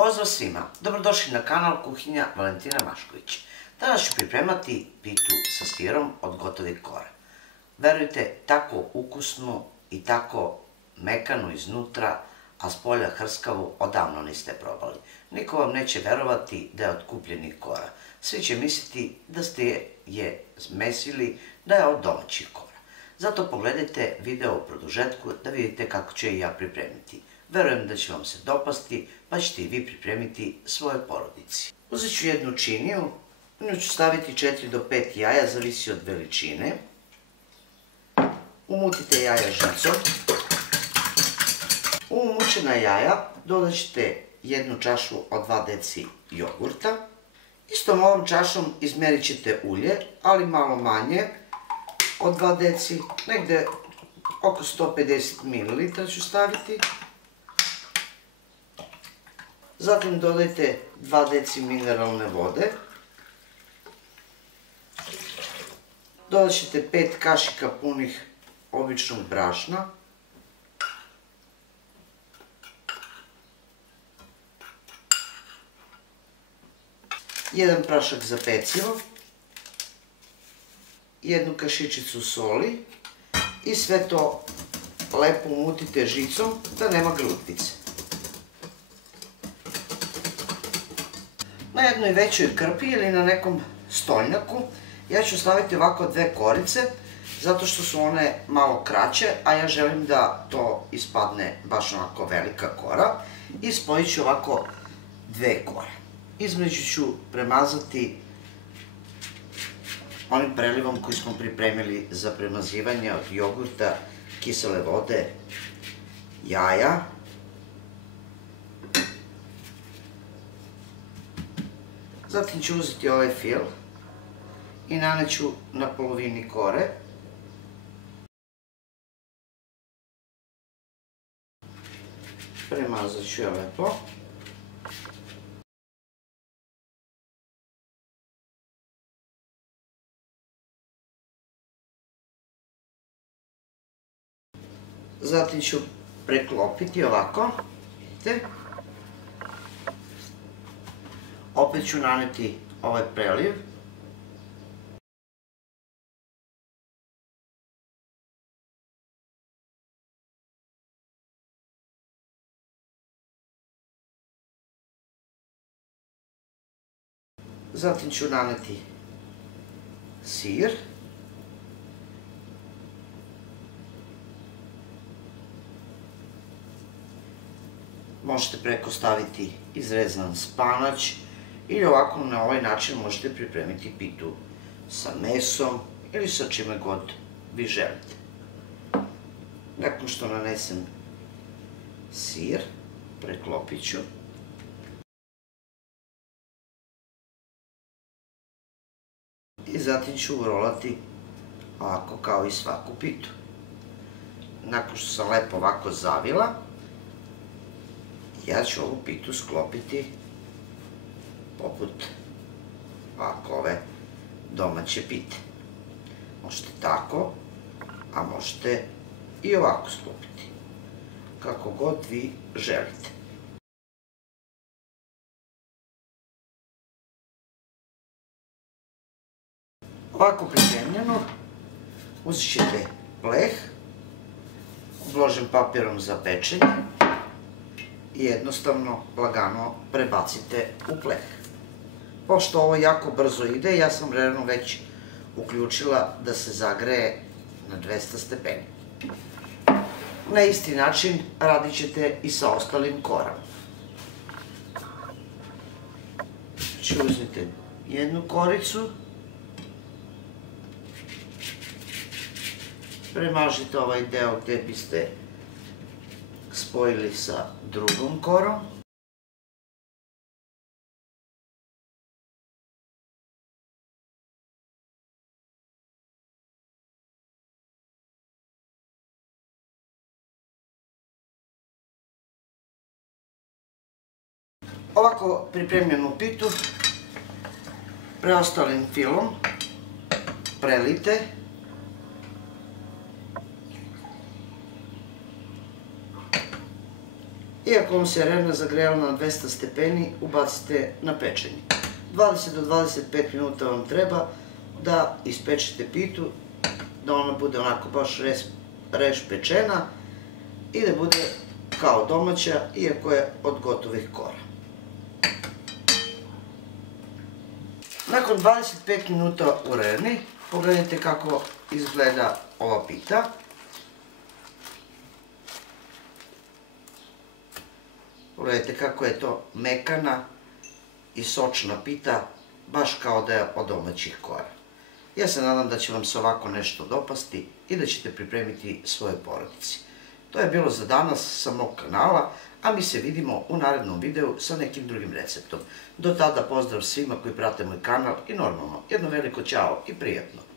Pozdrav svima, dobrodošli na kanal Kuhinja Valentina Mašković. Danas ću pripremati pitu sa sirom od gotovih kora. Verujte, tako ukusnu i tako mekanu iznutra, a s polja hrskavu odavno niste probali. Niko vam neće verovati da je od kupljenih kora. Svi će misliti da ste je zmesili, da je od domaćih kora. Zato pogledajte video u produžetku da vidite kako ću je ja pripremiti. Verujem da će vam se dopasti, pa ćete i vi pripremiti svojoj porodici. Uzet ću jednu činiju, u nju ću staviti 4 do 5 jaja, zavisi od veličine. Umutite jaja žicom. U umučena jaja dodat ćete jednu čašu od 2 deci jogurta. Istom ovom čašom izmerit ćete ulje, ali malo manje od 2 deci, negde oko 150 ml ću staviti. Zatim dodajte 2 deci mineralne vode. Dodat ćete 5 kašika punih običnog brašna. Jedan prašak za pecivo. Jednu kašičicu soli. I sve to lepo umutite žicom da nema grudvice. Na jednoj većoj krpi ili na nekom stolnjaku ja ću staviti ovako 2 korice, zato što su one malo kraće, a ja želim da to ispadne baš onako velika kora. I spojit ću ovako 2 kore. Između ću premazati onim prelivom koji smo pripremili za premazivanje od jogurta, kisele vode, jaja. Zatim ću uzeti ovaj fil i naneću na polovini kore. Premazat ću je lepo. Zatim ću preklopiti ovako, vidite. Opet ću naneti ovaj preliv. Zatim ću naneti sir. Možete preko staviti izrezan spanać ili ovako na ovaj način možete pripremiti pitu sa mesom ili sa čime god vi želite. Nakon što nanesem sir, preklopit ću. I zatim ću urolati ovako kao i svaku pitu. Nakon što sam lepo ovako zavila, ja ću ovu pitu sklopiti poput ovako ove domaće pite. Možete tako, a možete i ovako sklopiti. Kako god vi želite. Ovako pripremljeno, uzet ćete pleh, obložen papirom za pečenje i jednostavno lagano prebacite u pleh. Pošto ovo jako brzo ide, ja sam rano već uključila da se zagreje na 200 stepeni. Na isti način radit ćete i sa ostalim korama. Uzmite jednu koricu, premažite ovaj deo gde biste spojili sa drugom korom. Ovako pripremljenu pitu preostalim filom prelite I ako vam se rerna zagrela na 200 stepeni, ubacite na pečenje. 20 do 25 minuta vam treba da ispečete pitu, da ona bude onako baš reš pečena i da bude kao domaća, iako je od gotovih kora. Nakon 25 minuta u rerni, pogledajte kako izgleda ova pita. Pogledajte kako je to mekana i sočna pita, baš kao da je od domaćih kora. Ja se nadam da će vam se ovako nešto dopasti i da ćete pripremiti svoje porodici. To je bilo za danas sa mog kanala, a mi se vidimo u narednom videu sa nekim drugim receptom. Do tada pozdrav svima koji prate moj kanal i normalno, jedno veliko ćao i prijatno.